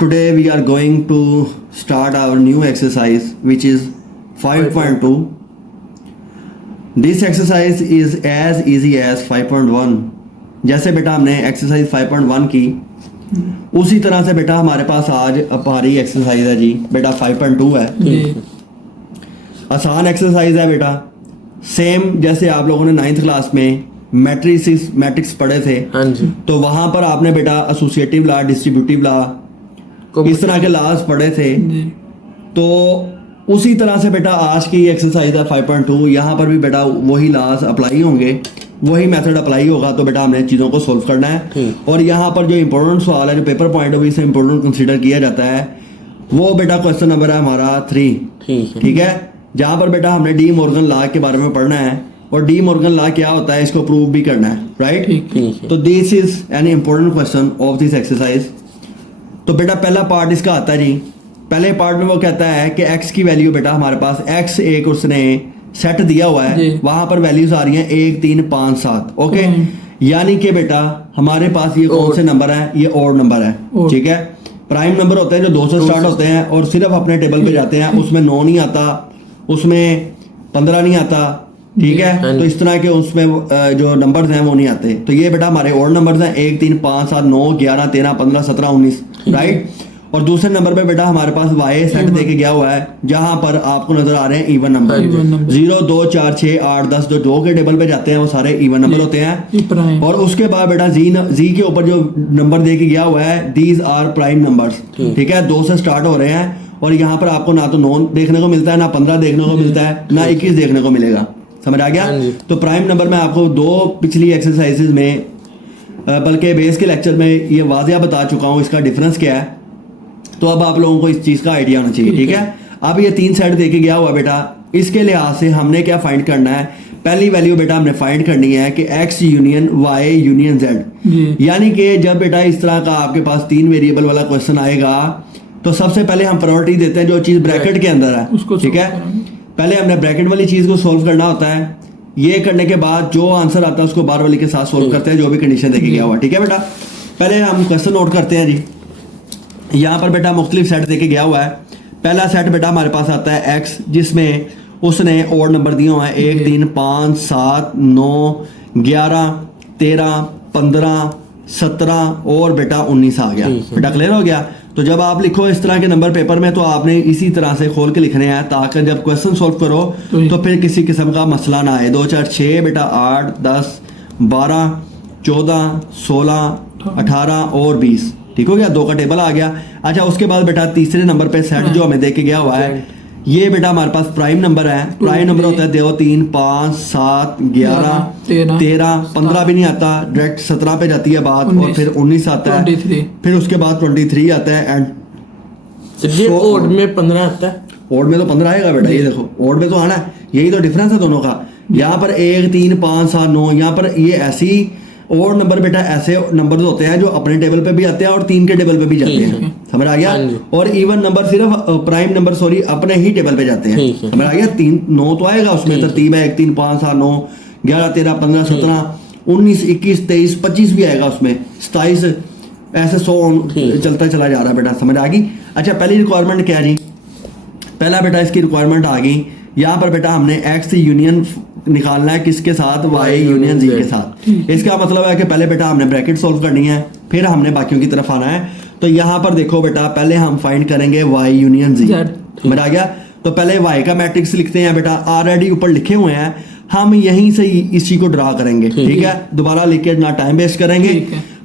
today we are going to start our new exercise which is 5.2. This exercise is as easy as 5.1. जैसे बेटा हमने exercise 5.1 की उसी तरह से बेटा हमारे पास आज हमारी एक्सरसाइज है जी बेटा 5.2 है। आसान एक्सरसाइज है बेटा, सेम जैसे आप लोगों ने 9th क्लास में मैट्रिक्स पढ़े थे। हाँ जी। तो वहां पर आपने बेटा एसोसिएटिव लॉ, डिस्ट्रीब्यूटिव लॉ, इस तरह के लॉज पढ़े थे। तो उसी तरह से बेटा आज की एक्सरसाइज है 5.2, यहाँ पर भी बेटा वही लॉज अप्लाई होंगे, वही मेथड अप्लाई होगा। तो बेटा हमने चीज़ों को सोल्व करना है और यहाँ पर जो इम्पोर्टेंट सवाल है, जो पेपर पॉइंट ऑफ व्यू से इम्पोर्टेंट कंसीडर किया जाता है, वो बेटा क्वेश्चन नंबर है हमारा 3। ठीक है, जहाँ पर बेटा हमने डी मॉर्गन लॉ के बारे में पढ़ना है और डी मॉर्गन लॉ क्या होता है इसको प्रूव भी करना है, राइट। तो this is an important question of this exercise. तो बेटा पहला पार्ट इसका आता है जी, पहले पार्ट में वो कहता है कि x की वैल्यू बेटा हमारे पास x एक उसने सेट दिया हुआ है, वहां पर वैल्यूज आ रही हैं 1 3 5 7। ओके, यानी कि बेटा हमारे पास ये कौन से नंबर है, ये ऑड नंबर है। ठीक है, प्राइम नंबर होते हैं जो 2 से स्टार्ट होते हैं और सिर्फ अपने टेबल पे जाते हैं, उसमें 9 नहीं आता, उसमें 15 नहीं आता। ठीक है, तो इस तरह के उसमें जो नंबर्स हैं वो नहीं आते। तो ये बेटा हमारे ऑड नंबर्स हैं 1 3 5 7 9 11 13 15 17 19, राइट। और दूसरे नंबर पे बेटा हमारे पास वाई सेट देके गया हुआ है, जहां पर आपको नजर आ रहे हैं इवन नंबर 0 2 4 6 8 10, जो 2 के टेबल पे जाते हैं वो सारे इवन नंबर होते हैं। और उसके बाद बेटा जी के ऊपर जो नंबर देके गया हुआ है, दीज आर प्राइम नंबर्स। ठीक है, 2 से स्टार्ट हो रहे हैं और यहाँ पर आपको ना तो 9 देखने को मिलता है, ना 15 देखने को मिलता है, ना 21 देखने को मिलेगा। समझ आ गया। तो प्राइम नंबर में आपको 2 पिछली एक्सरसाइजेज में बल्कि बेस के लेक्चर में ये वाज़िया बता चुका हूँ इसका डिफरेंस क्या है। तो अब आप लोगों को इस चीज़ का आइडिया होना चाहिए। ठीक है, अब ये 3 सेट देके गया हुआ बेटा, इसके लिहाज से हमने क्या फाइंड करना है, पहली वैल्यू बेटा हमने फाइंड करनी है कि x union y union z। यानी कि जब बेटा इस तरह का आपके पास 3 वेरिएबल वाला क्वेश्चन आएगा तो सबसे पहले हम प्रायोरिटी देते हैं जो चीज़ ब्रैकेट के अंदर है। ठीक है, पहले हमने ब्रैकेट वाली चीज़ को सोल्व करना होता है। ये करने के बाद जो आंसर आता है उसको बार वाली के साथ सोल्व करते हैं, जो भी कंडीशन देके गया हुआ। ठीक है बेटा, पहले हम क्वेश्चन नोट करते हैं जी। यहाँ पर बेटा मुख्तलिफ सेट देके गया हुआ है। पहला सेट बेटा हमारे पास आता है x, जिसमें उसने ऑड नंबर दिए हुए हैं 1 3 5 7 9 11 13 15 17 और बेटा 19 आ गया। बेटा क्लियर हो गया। तो जब आप लिखो इस तरह के नंबर पेपर में तो आपने इसी तरह से खोल के लिखने हैं ताकि जब क्वेश्चन सोल्व करो तो फिर किसी किस्म का मसला ना आए। 2 4 6 बेटा 8 10 12 14 16 18 और 20। ठीक हो गया, 2 का टेबल आ गया। अच्छा, उसके बाद बेटा तीसरे नंबर पे सेट जो हमें देके गया हुआ है, ये बेटा हमारे पास प्राइम नंबर है। प्राइम नंबर होता है 2 3 5 7 11 13 15 भी नहीं आता, डायरेक्ट 17 पे जाती है बात और फिर 19 आता है, फिर उसके बाद 23 आता है एंड ओड में 15 आता है। ओड में तो 15 आएगा बेटा, ये देखो ओड में तो आना है, यही तो डिफरेंस है दोनों का। यहाँ पर 1 3 5 7 9, यहाँ पर ये ऐसी और नंबर बेटा ऐसे नंबर्स होते हैं जो अपने टेबल पे भी आते हैं और 3 के टेबल पे भी जाते हैं। समझ आ गया। और इवन नंबर सिर्फ प्राइम नंबर अपने ही टेबल पे जाते हैं। समझ आ गया। 3 9 तो आएगा उसमें, तरतीब है 1 3 5 7 9 11 13 15 17 19 21 23 25 भी आएगा उसमें, 27 ऐसे 100 चलता चला जा रहा है बेटा। समझ आ गई। अच्छा, पहली रिक्वायरमेंट क्या है जी, पहला बेटा इसकी रिक्वायरमेंट आ गई। यहाँ पर बेटा हमने x यूनियन निकालना है किसके साथ, y यूनियन z के साथ। इसका मतलब है कि पहले बेटा हमने ब्रैकेट सोल्व करनी है, फिर हमने बाकियों की तरफ आना है। तो यहाँ पर देखो बेटा पहले हम फाइंड करेंगे y यूनियन z। समझ आ गया। तो पहले y का मैट्रिक्स लिखते हैं बेटा, ऑलरेडी ऊपर लिखे हुए हैं, हम यहीं से इसी को ड्रा करेंगे। ठीक है, दोबारा लिख के ना टाइम वेस्ट करेंगे।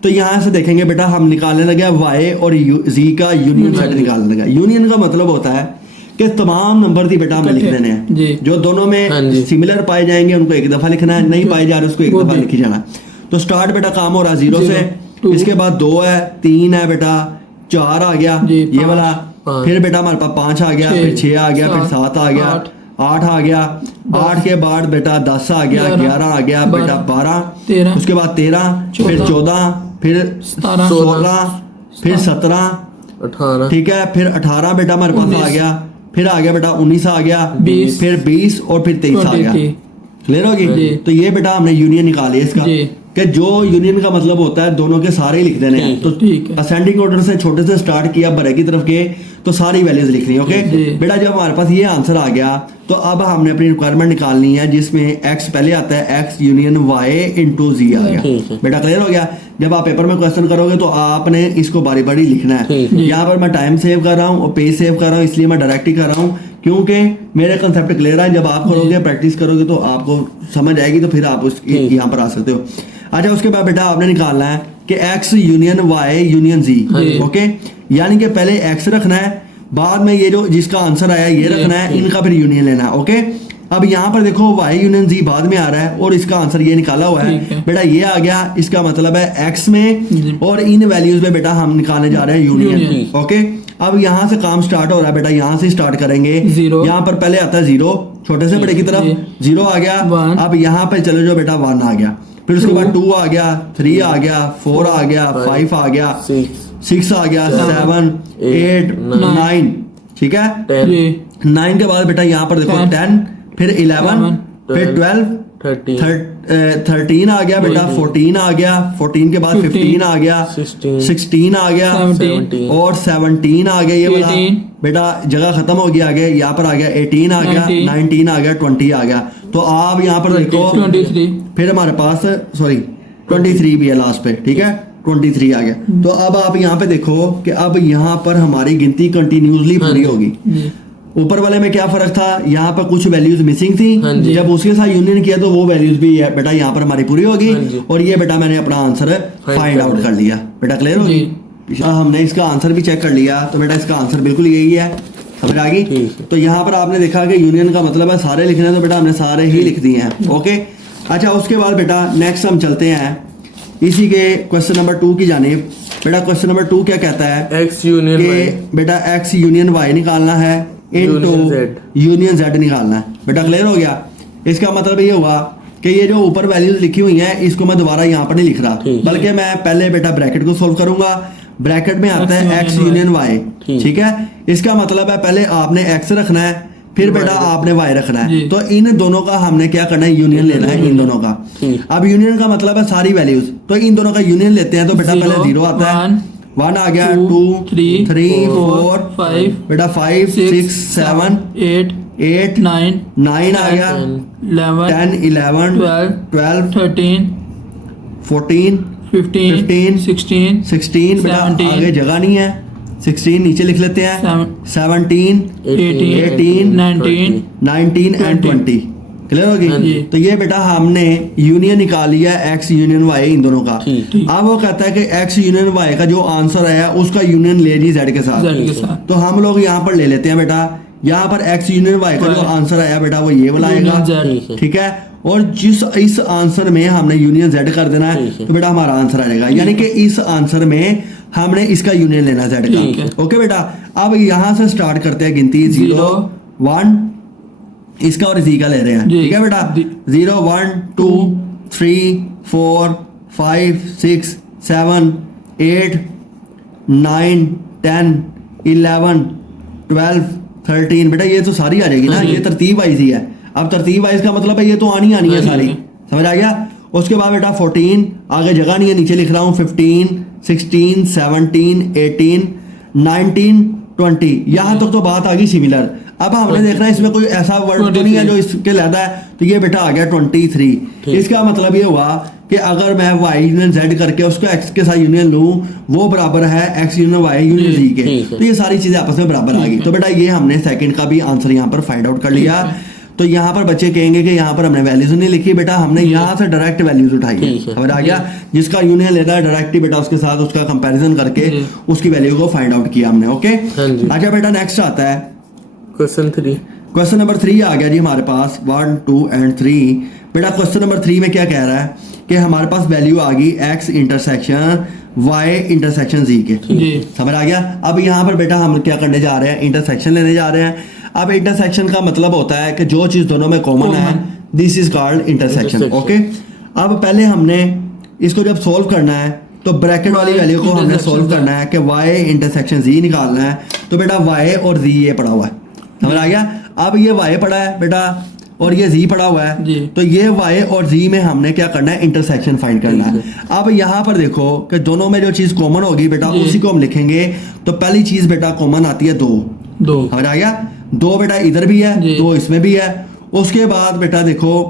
तो यहाँ से देखेंगे बेटा हम निकालने लगे y और z का यूनियन सेट निकालने लगा। यूनियन का मतलब होता है कि तमाम नंबर थी बेटा हमें लिख देने हैं, जो दोनों में सिमिलर पाए जाएंगे उनको एक दफा लिखना है, नहीं पाए जा रहे उसको एक दफा लिखी जाना। तो स्टार्ट बेटा काम हो रहा है 0 से, इसके बाद 2 है, 3 है बेटा, 4 आ गया ये वाला, फिर बेटा हमारे पास 5 आ गया, फिर 6 आ गया, फिर 7 आ गया, 8 आ गया, 8 के बाद बेटा 10 आ गया, 11 आ गया बेटा, 12, उसके बाद 13, फिर 14, फिर 16, फिर 17, 18। ठीक है, फिर 18 बेटा हमारे पास आ गया, फिर आ गया बेटा 19 आ गया, 20, फिर 20 और फिर 23 आ गया। क्लियर होगी। तो ये बेटा हमने यूनियन निकाली इसका। कि जो यूनियन का मतलब होता है दोनों के सारे ही लिख देने हैं। तो ठीक है। असेंडिंग ऑर्डर से छोटे से स्टार्ट किया बड़े की तरफ के, तो सारी वैल्यूज लिखनी है। ओके जी। बेटा जब हमारे पास ये आंसर आ गया तो अब हमने अपनी रिक्वायरमेंट निकालनी है जिसमें x पहले आता है, x union y into z आ गया। ठीक है। बेटा क्लियर हो गया। जब आप पेपर में क्वेश्चन करोगे तो आपने इसको बारी बारी लिखना है। ठीक है। यहाँ पर मैं टाइम सेव कर रहा हूँ और पेज सेव कर रहा हूँ, इसलिए मैं डायरेक्ट ही कर रहा हूँ क्योंकि मेरे कंसेप्ट क्लियर है। जब आप करोगे प्रैक्टिस करोगे तो आपको समझ आएगी, तो फिर आप उस यहाँ पर आ सकते हो। अच्छा उसके बाद बेटा आपने निकालना है कि x union y union z। Okay यानी कि पहले x रखना है, बाद में ये जो जिसका आंसर आया ये रखना है, इनका फिर यूनियन लेना है। ओके अब यहाँ पर देखो y यूनियन z बाद में आ रहा है और इसका आंसर ये निकाला हुआ ठीक है। है। बेटा ये आ गया, इसका मतलब है x में और इन वैल्यूज में बेटा हम निकालने जा रहे हैं यूनियन। यूनियन। ओके अब यहाँ से काम स्टार्ट हो रहा है बेटा, यहाँ से स्टार्ट करेंगे। जीरो। यहाँ पर पहले आता है 0, छोटे से बड़े की तरफ 0 आ गया। वन। अब यहाँ पे चलो जो बेटा 1 आ गया, फिर उसके बाद 2 आ गया, 3 आ गया, 4 आ गया, 5 आ गया, 6 आ गया, 7 8 9 ठीक है। 9 के बाद बेटा यहाँ पर देखो 10, फिर 11, फिर 12, 13 आ गया बेटा, 14 आ गया, 14 के बाद 15 आ गया, 16 आ गया 17 और 17 आ गया। ये वाला 18 बेटा जगह खत्म हो गया आगे, यहाँ पर आ गया 18 आ गया, 19 आ गया, 20 आ गया। तो आप यहाँ पर देखो 23 फिर हमारे पास सॉरी 23 भी है लास्ट पे, ठीक है 23 आ गया। तो अब आप यहाँ पे देखो कि अब यहाँ पर हमारी गिनती कंटिन्यूसली पूरी होगी। जी। ऊपर वाले में क्या फर्क था, यहाँ पर कुछ वैल्यूज मिसिंग थी, हाँ जी। जब उसके साथ यूनियन किया तो वो वैल्यूज भी है बेटा यहाँ पर हमारी पूरी होगी। हाँ जी। और ये बेटा मैंने अपना आंसर फाइंड आउट कर लिया। बेटा क्लियर होगी। हमने इसका आंसर भी चेक कर लिया तो बेटा इसका आंसर बिल्कुल यही है, समझ आ गई। ठीक है। तो यहाँ पर आपने देखा कि यूनियन का मतलब है सारे लिखने, तो बेटा हमने सारे ही लिख दिए हैं। ओके अच्छा उसके बाद बेटा नेक्स्ट हम चलते हैं इसी के क्वेश्चन नंबर 2 की जानिब। बेटा क्वेश्चन नंबर 2 क्या कहता है x यूनियन कि y बेटा x यूनियन y निकालना है into Union Z। Union z निकालना है। बेटा क्लियर हो गया। इसका मतलब ये हुआ कि ये जो ऊपर वैल्यूज लिखी हुई हैं इसको मैं दोबारा यहाँ पर नहीं लिख रहा, ठीक है। बल्कि मैं पहले बेटा ब्रैकेट को सोल्व करूंगा। ब्रैकेट में आता है x यूनियन y, ठीक है। इसका मतलब है पहले आपने x रखना है, फिर बेटा आपने y रखना है। जी। तो इन दोनों का हमने क्या करना है, यूनियन लेना है इन दोनों का। ठीक। अब यूनियन का मतलब है सारी वैल्यूज, तो इन दोनों का यूनियन लेते हैं। तो बेटा पहले 0 आता है, 1 आ गया, 2 3 4 5 बेटा 5 6 7 8 8 9 9 आ गया, 11 10 11 12 13 14 15 15 16 16 बेटा 17 आगे जगह नहीं है, 16 नीचे लिख लेते हैं, 17 18 19 19 एंड 20 क्लियर होगी। हाँ जी। तो ये बेटा हमने यूनियन निकाल लिया x यूनियन y इन दोनों का। ठीक। अब वो कहता है कि x यूनियन y का जो आंसर आया उसका यूनियन ले जी z के साथ। Z के साथ। तो हम लोग यहाँ पर ले लेते हैं बेटा, यहाँ पर x यूनियन y का जो Y। आंसर आया बेटा वो ये वाला Union आएगा, Z। ठीक है। और जिस इस आंसर में हमने यूनियन z कर देना ठीक है है। तो बेटा हमारा आंसर आ जाएगा, यानी कि इस आंसर में हमने इसका यूनियन लेना z ठीक का। है। ओके बेटा अब यहाँ से स्टार्ट करते हैं गिनती 0 1 इसका और इसी का ले रहे हैं, जी। ठीक है बेटा। 0 1 2 3 4 5 6 7 8 9 10 11 12 13 बेटा ये तो सारी आ जाएगी ना, जी। ये तरतीब वाइज ही है। अब तरतीब वाइज का मतलब है ये तो आनी है जी। सारी, समझ आ गया। उसके बाद बेटा 14 आगे जगह नहीं है, नीचे लिख रहा हूँ 15 16 17 18 19 20 यहाँ तक तो बात आ गई सिमिलर। अब हमने देखना है इसमें कोई ऐसा वर्ड तो नहीं है जो इसके लहदा है, तो ये बेटा आ गया 23। इसका मतलब ये हुआ कि अगर मैं y यूनियन z करके उसको x के साथ यूनियन लूं वो बराबर है x union y union z के, ठीक है। तो ये सारी चीजें आपस में बराबर आ गई। तो बेटा ये हमने सेकंड का भी आंसर यहाँ पर फाइंड आउट कर लिया। तो यहाँ पर बच्चे कहेंगे कि यहाँ पर हमने वैल्यूज नहीं लिखी, बेटा हमने यहाँ से डायरेक्ट वैल्यूज उठाई है, ठीक है। समझ आ गया। जिसका यूनियन लेना है डायरेक्ट बेटा उसके साथ उसका कंपैरिजन करके जी। उसकी वैल्यू को फाइंड आउट किया हमने। ओके हाँ जी। अच्छा बेटा नेक्स्ट आता है क्वेश्चन 3। क्वेश्चन नंबर 3 आ गया जी हमारे पास 1 2 एंड 3। बेटा क्वेश्चन नंबर 3 में क्या कह रहा है कि हमारे पास वैल्यू आ गई x intersection y intersection z के, जी। समझ आ गया। अब यहाँ पर बेटा हम क्या करने जा रहे हैं, इंटरसेक्शन लेने जा रहे हैं। अब इंटरसेक्शन का मतलब होता है कि जो चीज दोनों में कॉमन है this is called intersection. Intersection। Okay अब पहले हमने इसको जब सोल्व करना है तो ब्रैकेट वाली Y वैल्यू को हमने intersection सोल्व करना है कि y इंटरसेक्शन z निकालना है। तो बेटा y और z ये पड़ा हुआ है, समझ आ गया। अब ये y पड़ा है बेटा, और ये जी पड़ा हुआ है, जी। तो ये वाई और जी में हमने क्या करना है, इंटरसेक्शन फाइंड करना है। अब यहाँ पर देखो कि दोनों में जो चीज कॉमन होगी बेटा जी। उसी को हम लिखेंगे। तो पहली चीज बेटा कॉमन आती है 2, 2 समझ आ गया। 2 बेटा इधर भी है, जी। 2 इसमें भी है। उसके बाद बेटा देखो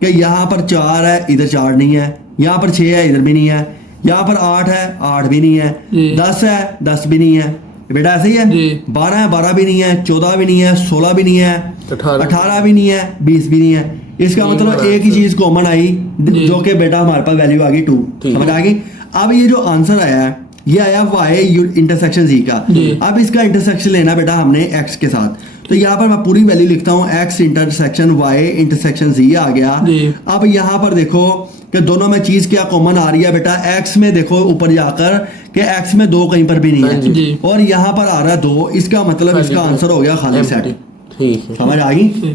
कि यहाँ पर 4 है, इधर 4 नहीं है, यहाँ पर 6 है, इधर भी नहीं है, यहाँ पर 8 है, 8 भी नहीं है, जी। 10 है, 10 भी नहीं है, बेटा ऐसे ही है। जी। 12 है, 12 भी नहीं है, 14 भी नहीं है, 16 भी नहीं है, 18 भी नहीं है, 20 भी नहीं है। इसका मतलब एक ही चीज कॉमन आई जी। जो कि बेटा हमारे पास वैल्यू आ गई 2, ठीक समझ आ गई। अब ये जो आंसर आया है ये आया वाई इंटरसेक्शन जी का। जी। अब इसका इंटरसेक्शन लेना बेटा हमने एक्स के साथ, तो यहाँ पर मैं पूरी वैल्यू लिखता हूँ, एक्स इंटरसेक्शन वाई इंटरसेक्शन जी आ गया। जी। अब यहाँ पर देखो कि दोनों में चीज क्या कॉमन आ रही है बेटा, एक्स में देखो ऊपर जाकर कि एक्स में 2 कहीं पर भी नहीं हाँ है जी। और यहाँ पर आ रहा है 2, इसका मतलब इसका आंसर हो गया खाली सेट। ठीक है। समझ आ गई,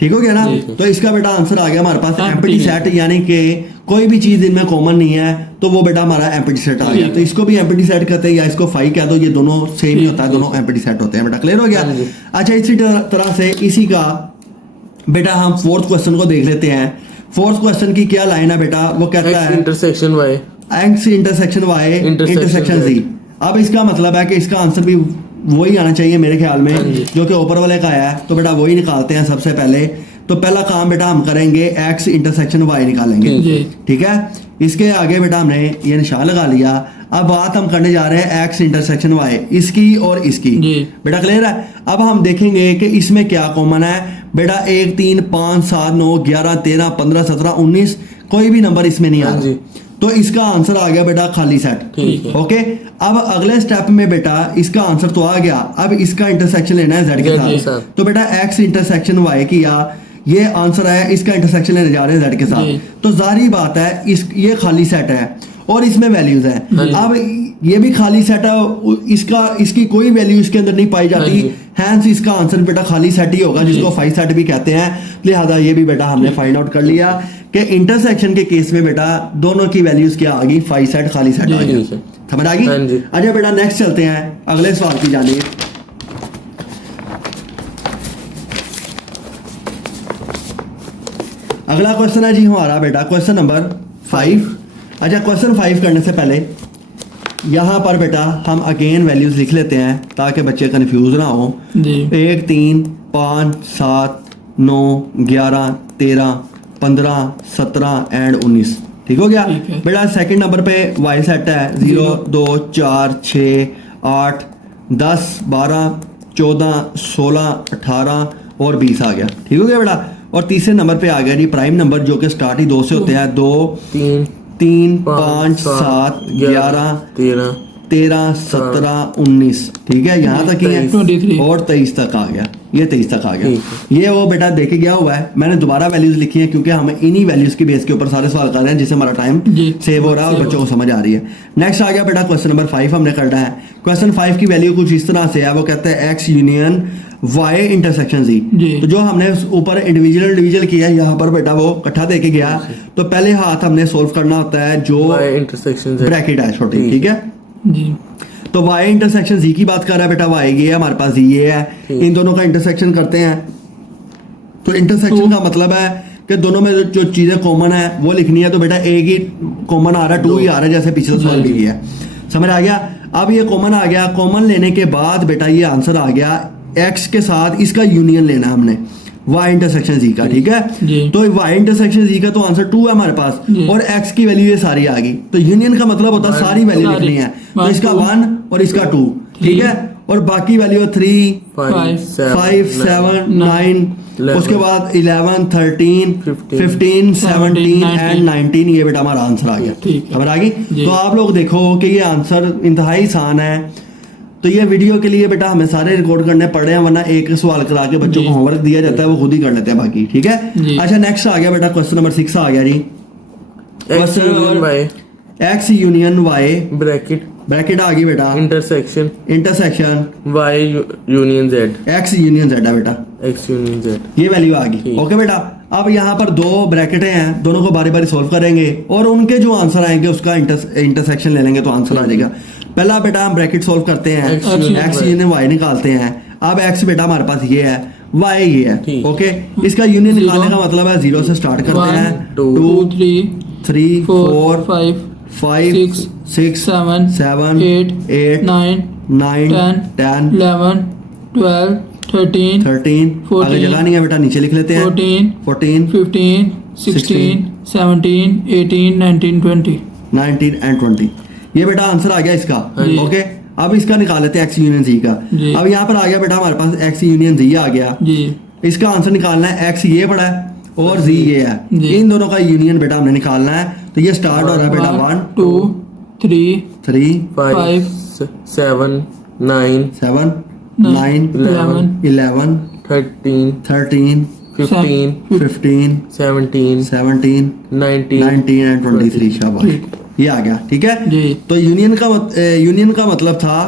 ठीक हो गया ना। जी। तो इसका बेटा आंसर आ गया हमारे पास Empty एम्प्टी सेट, यानी कि कोई भी चीज इनमें कॉमन नहीं है तो वो बेटा हमारा एम्प्टी सेट आ गया। जी। तो इसको भी एम्प्टी सेट कहते हैं या इसको फाई कह दो, ये दोनों सेम ही होता है, दोनों एम्प्टी सेट होते हैं बेटा। क्लियर हो गया। हाँ जी। अच्छा इसी तरह से इसी का बेटा हम 4th क्वेश्चन को देख लेते हैं। 4th क्वेश्चन की क्या लाइन है बेटा, वो कहता एक्स है intersection Y X intersection Y intersection Z। जी। अब इसका मतलब है कि इसका आंसर भी वही आना चाहिए मेरे ख्याल में हाँ जी। जो कि ऊपर वाले का आया है। तो बेटा वही निकालते हैं सबसे पहले। तो पहला काम बेटा हम करेंगे एक्स इंटरसेक्शन वाई निकालेंगे, जी। ठीक है। इसके आगे बेटा हमने ये निशान लगा लिया। अब बात हम करने जा रहे हैं एक्स इंटरसेक्शन वाई, इसकी और इसकी। जी। बेटा क्लियर है। अब हम देखेंगे कि इसमें क्या कॉमन है बेटा। 1 3 5 7 9 11 13 15 17 19 कोई भी नंबर इसमें नहीं आ हाँ रहा। जी। तो इसका आंसर आ गया बेटा खाली सेट। ठीक है। ओके। अब अगले स्टेप में बेटा इसका आंसर तो आ गया, अब इसका इंटरसेक्शन लेना है जेड के Z के साथ। साथ। तो बेटा एक्स इंटरसेक्शन वाई किया, ये आंसर आया, इसका इंटरसेक्शन लेने जा रहे हैं जेड के जी। साथ। तो जारी बात है इस ये खाली सेट है और इसमें वैल्यूज है। अब ये भी खाली सेट है, इसकी कोई वैल्यू इसके अंदर नहीं पाई जाती, हाँ जी। हैंस इसका आंसर बेटा खाली सेट ही होगा, जिसको फाई सेट भी कहते हैं। लिहाजा ये भी बेटा हमने फाइंड आउट कर लिया कि इंटरसेक्शन के केस में बेटा दोनों की वैल्यूज क्या आ गई, फाई सेट खाली सेट आ जी, गया। ठीक है। समझ आ गई। हाँ जी। अच्छा बेटा नेक्स्ट चलते हैं अगले सवाल की जानिए। अगला क्वेश्चन है जी हमारा बेटा क्वेश्चन नंबर 5। अच्छा क्वेश्चन 5 करने से पहले यहाँ पर बेटा हम अगेन वैल्यूज लिख लेते हैं ताकि बच्चे कंफ्यूज ना हो। जी। 1 3 5 7 9 11 13 15 17 एंड 19। ठीक हो गया। ठीक है। बेटा सेकंड नंबर पे वाई सेट है 0 2 4 6 8 10 12 14 16 18 और 20 आ गया। ठीक हो गया बेटा। और तीसरे नंबर पे आ गया जी प्राइम नंबर जो कि स्टार्ट ही 2 से होते हैं। 2 3 3 5 7 11 13 13 17 19। ठीक है यहाँ तक ही है 23 और 23 तक आ गया, ये 23 तक आ ठीक गया। ये वो बेटा देखे गया हुआ है, मैंने दोबारा वैल्यूज लिखी है क्योंकि हम इन्हीं वैल्यूज की बेस के ऊपर सारे सवाल कर रहे हैं जिससे हमारा टाइम जी। सेव हो रहा है और सेव बच्चों को समझ आ रही है। नेक्स्ट आ गया बेटा क्वेश्चन नंबर 5 हमने करना है। क्वेश्चन 5 की वैल्यू कुछ इस तरह से है, वो कहते हैं एक्स यूनियन वाई इंटरसेक्शन जी। जी। तो जो हमने ऊपर इंडिविजुअल किया है यहाँ पर बेटा वो इकट्ठा देके गया। तो पहले हाथ हमने सोल्व करना होता है जो वाई इंटरसेक्शन Z। ब्रैकेट है छोटी, ठीक है। जी। तो y इंटरसेक्शन z की बात कर रहा है बेटा, y ये है हमारे पास, ये है, इन दोनों का इंटरसेक्शन करते हैं। तो इंटरसेक्शन का मतलब है कि दोनों में जो चीजें कॉमन है वो लिखनी है। तो बेटा एक ही कॉमन आ रहा है, 2 ही आ रहा है जैसे पिछले सवाल भी किया है। समझ आ गया। अब ये कॉमन आ गया, कॉमन लेने के बाद बेटा ये आंसर आ गया x के साथ इसका यूनियन लेना है हमने y इंटरसेक्शन z का। ठीक है। जी। तो y इंटरसेक्शन z का तो आंसर 2 है हमारे पास जी। और x की वैल्यू ये सारी आ गई। तो यूनियन का मतलब होता है सारी वैल्यू सारी। लिखनी है। तो 1 इसका 2 1 और इसका 2। ठीक है। और बाकी वैल्यू 3 5 5 7 9 उसके बाद 11 13 15 17 एंड 19। ये बेटा हमारा आंसर आ गया। ठीक है। खबर आ गई। जी। तो आप लोग देखो कि ये आंसर इंतहाई आसान है। तो ये वीडियो के लिए बेटा हमें सारे रिकॉर्ड करने पड़े हैं, वरना एक सवाल करा के बच्चों जी। को होमवर्क दिया जाता है, वो खुद ही कर लेते हैं बाकी। ठीक है। जी। अच्छा नेक्स्ट आ गया बेटा क्वेश्चन नंबर 6 आ गया जी। X union y x union y bracket bracket आ गई बेटा, intersection intersection y union Z। X union z है बेटा, एक्स यूनियन Z। ये वैल्यू आ गई। ठीक। ओके बेटा। अब यहाँ पर 2 ब्रैकेटें हैं, दोनों को बारी बारी सॉल्व करेंगे और उनके जो आंसर आएंगे उसका इंटरसेक्शन ले लेंगे तो आंसर आ जाएगा। पहला बेटा हम ब्रैकेट सॉल्व करते हैं, X एक्स यूनियन वाई निकालते हैं। अब एक्स बेटा हमारे पास ये है, वाई ये है। ठीक। ओके, इसका यूनियन Zero, निकालने का मतलब है 0 से स्टार्ट करते one, हैं, 2, 2 3 3 4 4 5 5 6 6 7 7 8 8 9 9 10 10 11 12 13 13 आगे 14, जगह नहीं है बेटा, नीचे लिख लेते हैं। 14 14 15 16 17 18 19 20 19 एंड 20। ये बेटा आंसर आ गया इसका। जी। ओके, अब इसका निकाल लेते हैं एक्स यूनियन जी का। जी। अब यहाँ पर आ गया बेटा हमारे पास एक्स यूनियन जी आ गया। जी इसका आंसर निकालना है, एक्स ये पड़ा है और जी ये है, जी। इन दोनों का यूनियन बेटा हमने निकालना है। तो ये स्टार्ट हो रहा है बेटा 1 2 3 3 5, 7, 9, 7 9 11 11 13, 13 15, 15 17, 17 19, 19 एंड 23। शाबाश, ये आ गया। ठीक है, जी तो यूनियन का मतलब था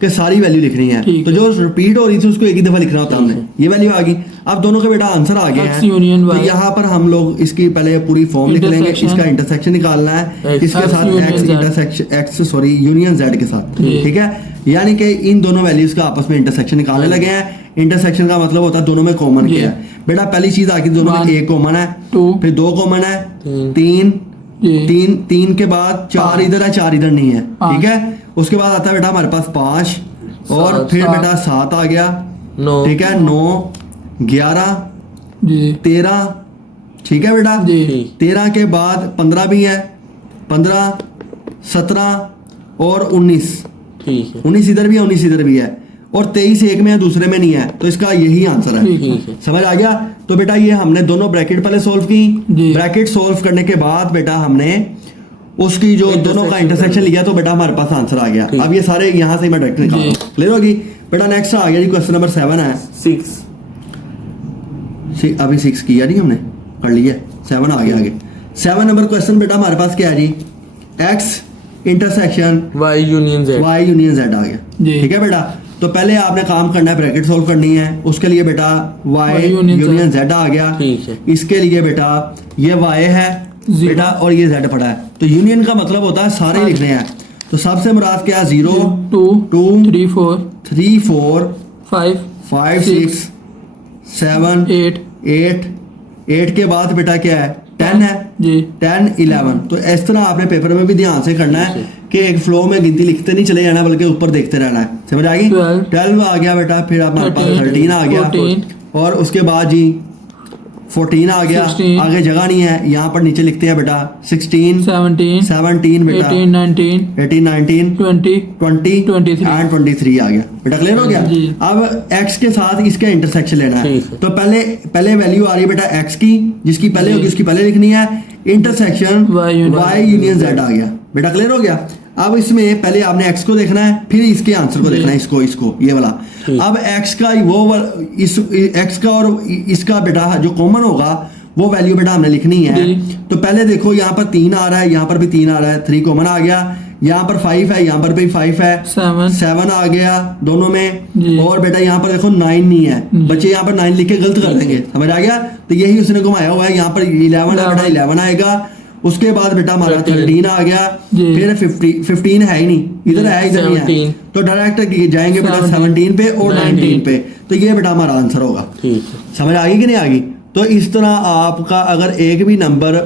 कि सारी वैल्यू लिखनी है, ठीक तो है। जो रिपीट हो रही थी उसको एक ही दफा लिखना होता हमने। ये वैल्यू आ गई। अब दोनों के बेटा आंसर आ गए X हैं, union तो Y। यहाँ पर हम लोग इसकी पहले पूरी फॉर्म लिख लेंगे। Intersection। इसका इंटरसेक्शन निकालना है X इसके साथ union x Z। Intersection x sorry union Z के साथ। जी। ठीक है, यानी कि इन दोनों वैल्यूज का आपस में इंटरसेक्शन निकालने लगे हैं। इंटरसेक्शन का मतलब होता है दोनों में कॉमन जी। क्या है। बेटा पहली चीज आके दोनों में One, एक कॉमन है, 2 फिर 2 कॉमन है, तीन। 3 जी 3 के बाद 4 पाँच। इधर है, 4 इधर नहीं है। पाँच। ठीक है, उसके बाद आता है बेटा हमारे पास 5 और सात। फिर सात। बेटा 7 आ गया। 9, ठीक है, 9 11 जी 13। ठीक है बेटा, जी 13 के बाद 15 भी है, 15 17 और 19। ठीक है, 19 इधर भी है, 19 इधर भी है, और 23 एक में है दूसरे में नहीं है, तो इसका यही आंसर है। ठीक ठीक है। समझ आ गया। तो बेटा ये हमने दोनों ब्रैकेट पहले सॉल्व की। जी। ब्रैकेट सॉल्व करने के बाद बेटा हमने उसकी जो दोनों का इंटरसेक्शन लिया, तो बेटा हमारे पास आंसर आ गया। ठीक। अब ये सारे यहाँ से मैं डायरेक्ट निकाल जी। क्लियर होगी। बेटा नेक्स्ट आ गया जी, क्वेश्चन नंबर 7 है। 6, अभी 6 किया नहीं हमने, कर लिया, 7 आ गया आगे। 7 नंबर क्वेश्चन बेटा हमारे पास क्या है जी, x intersection Y union Z। Y union z आ गया। जी। ठीक है बेटा, तो पहले आपने काम करना है, ब्रैकेट सॉल्व करनी है। उसके लिए बेटा y Y union union z आ गया। ठीक है। इसके लिए बेटा ये वाई है Zero। बेटा और ये जेड पड़ा है। तो यूनियन का मतलब होता है सारे सारे। लिखने हैं। तो सबसे मुराद क्या, 0 2 2 3 4 3 4 5 5 6 7 8 8 8 के बाद बेटा क्या है, 10 है, जी 10 11। तो इस तरह आपने पेपर में भी ध्यान से करना है कि एक फ्लो में गिनती लिखते नहीं चले जाना, बल्कि ऊपर देखते रहना है। समझ आ गई। 12 आ गया बेटा, फिर हमारे पास 13 आ गया, 14 और उसके बाद जी 14 आ गया। 16 आगे जगह नहीं है, यहाँ पर नीचे लिखते हैं बेटा 16 17 17 बेटा 18 19 18 19 20 20 23 एंड 23 आ गया। बेटा क्लियर हो गया। जी। अब x के साथ इसका इंटरसेक्शन लेना है। ठीक है। तो पहले वैल्यू आ रही है बेटा x की, जिसकी पहले जी। होगी उसकी पहले लिखनी है। Intersection Y union y union z आ गया। बेटा क्लियर हो गया। अब इसमें पहले आपने x को देखना है, फिर इसके आंसर को जी। देखना है, इसको ये वाला। ठीक। अब x का इस x का और इसका बेटा जो कॉमन होगा वो वैल्यू बेटा हमने लिखनी है। जी। तो पहले देखो यहाँ पर 3 आ रहा है, यहाँ पर भी 3 आ रहा है, 3 कॉमन आ गया। यहाँ पर 5 है, यहाँ पर भी 5 है, 7 7 आ गया दोनों में। जी। और बेटा यहाँ पर देखो 9 नहीं है, बच्चे यहाँ पर 9 लिख के गलत कर देंगे। समझ आ गया। तो यही उसने घुमाया हुआ है। यहाँ पर 11 है बेटा, 11 आएगा। उसके बाद बेटा हमारा 13 आ गया, जी। फिर 15 है ही नहीं, इधर है इधर नहीं है, 17 तो डायरेक्ट जाएंगे बेटा 17 पे और 19 पे। तो ये बेटा हमारा आंसर होगा। ठीक है, समझ आ गई कि नहीं आ गई। तो इस तरह आपका अगर एक भी नंबर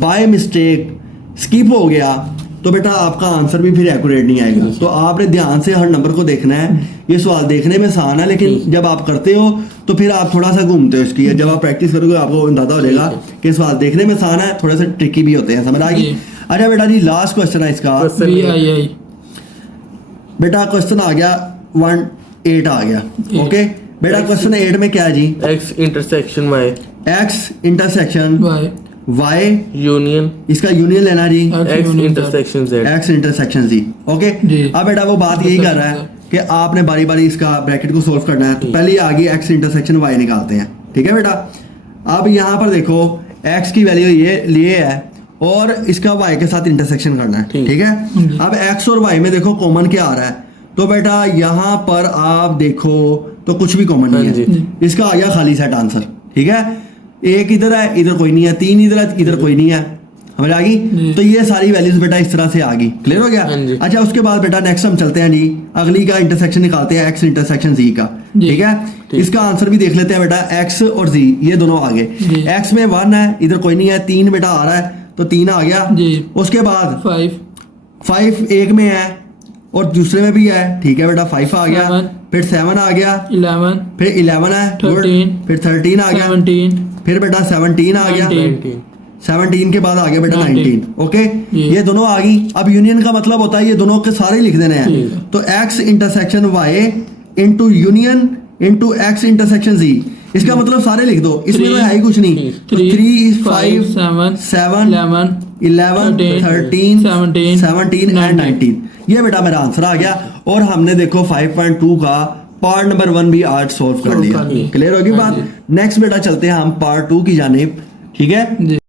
बाय मिस्टेक स्किप हो गया तो बेटा आपका आंसर भी फिर एक्यूरेट नहीं आएगा। तो आपने ध्यान से हर नंबर को देखना है। ये सवाल देखने में आसान है, लेकिन जब आप करते हो तो फिर आप थोड़ा सा घूमते हो इसकी। जब आप प्रैक्टिस करोगे आपको अंदाजा हो जाएगा कि सवाल देखने में आसान है, थोड़ा सा ट्रिकी भी होते हैं। समझ आ गई। जी। अच्छा बेटा जी लास्ट क्वेश्चन है इसका। Question VII बेटा क्वेश्चन आ गया 18 आ गया। ओके बेटा क्वेश्चन 8 में क्या है जी, X intersection Y x intersection Y y, union इसका यूनियन लेना जी X intersection Z। X intersection जी। ओके जी। अब बेटा वो बात यही कर रहा है कि आपने बारी बारी इसका ब्रैकेट को सोल्व करना है। तो पहले आ गई एक्स इंटरसेक्शन वाई निकालते हैं। ठीक है बेटा। अब यहाँ पर देखो एक्स की वैल्यू ये लिए है और इसका वाई के साथ इंटरसेक्शन करना है। ठीक। ठीक है। अब एक्स और वाई में देखो कॉमन क्या आ रहा है। तो बेटा यहाँ पर आप देखो तो कुछ भी कॉमन नहीं हाँ है। जी। इसका आ गया खाली सेट आंसर। ठीक है। एक इधर है, इधर कोई नहीं है, 3 इधर है, इधर कोई नहीं है। समझ आ जी। गई। तो ये सारी वैल्यूज बेटा इस तरह से आ गई, क्लियर हो गया। हाँ जी। अच्छा उसके बाद बेटा नेक्स्ट हम चलते हैं जी, अगली का इंटरसेक्शन निकालते हैं, एक्स इंटरसेक्शन जी का, जी। ठीक है। इसका आंसर भी देख लेते हैं बेटा, एक्स और जी ये दोनों आ जी। गए। एक्स में 1 है, इधर कोई नहीं है, 3 बेटा आ रहा है तो 3 आ गया। जी। उसके बाद 5 5 एक में है और दूसरे में भी है, ठीक है बेटा, 5 आ गया। 7 फिर 7 आ गया, 11 फिर 11 है, good। 13 फिर 13 आ गया, 17 फिर बेटा 17 आ गया, 19 17 के बाद आ गया बेटा 19, ओके। जी। ये दोनों आ गई। अब यूनियन का मतलब होता है ये दोनों के सारे लिख देने हैं। ठीक है। तो x intersection y into union into x intersection z, इसका मतलब सारे लिख दो, इसमें तो है ही कुछ नहीं। तो 3 5 7 11 13 17 एंड 19, ये बेटा मेरा आंसर आ गया। और हमने देखो 5.2 का पार्ट नंबर 1 भी आज सॉल्व कर Solve लिया, कर लिया। क्लियर होगी बात। नेक्स्ट बेटा चलते हैं हम पार्ट 2 की जानिब, ठीक है। जी।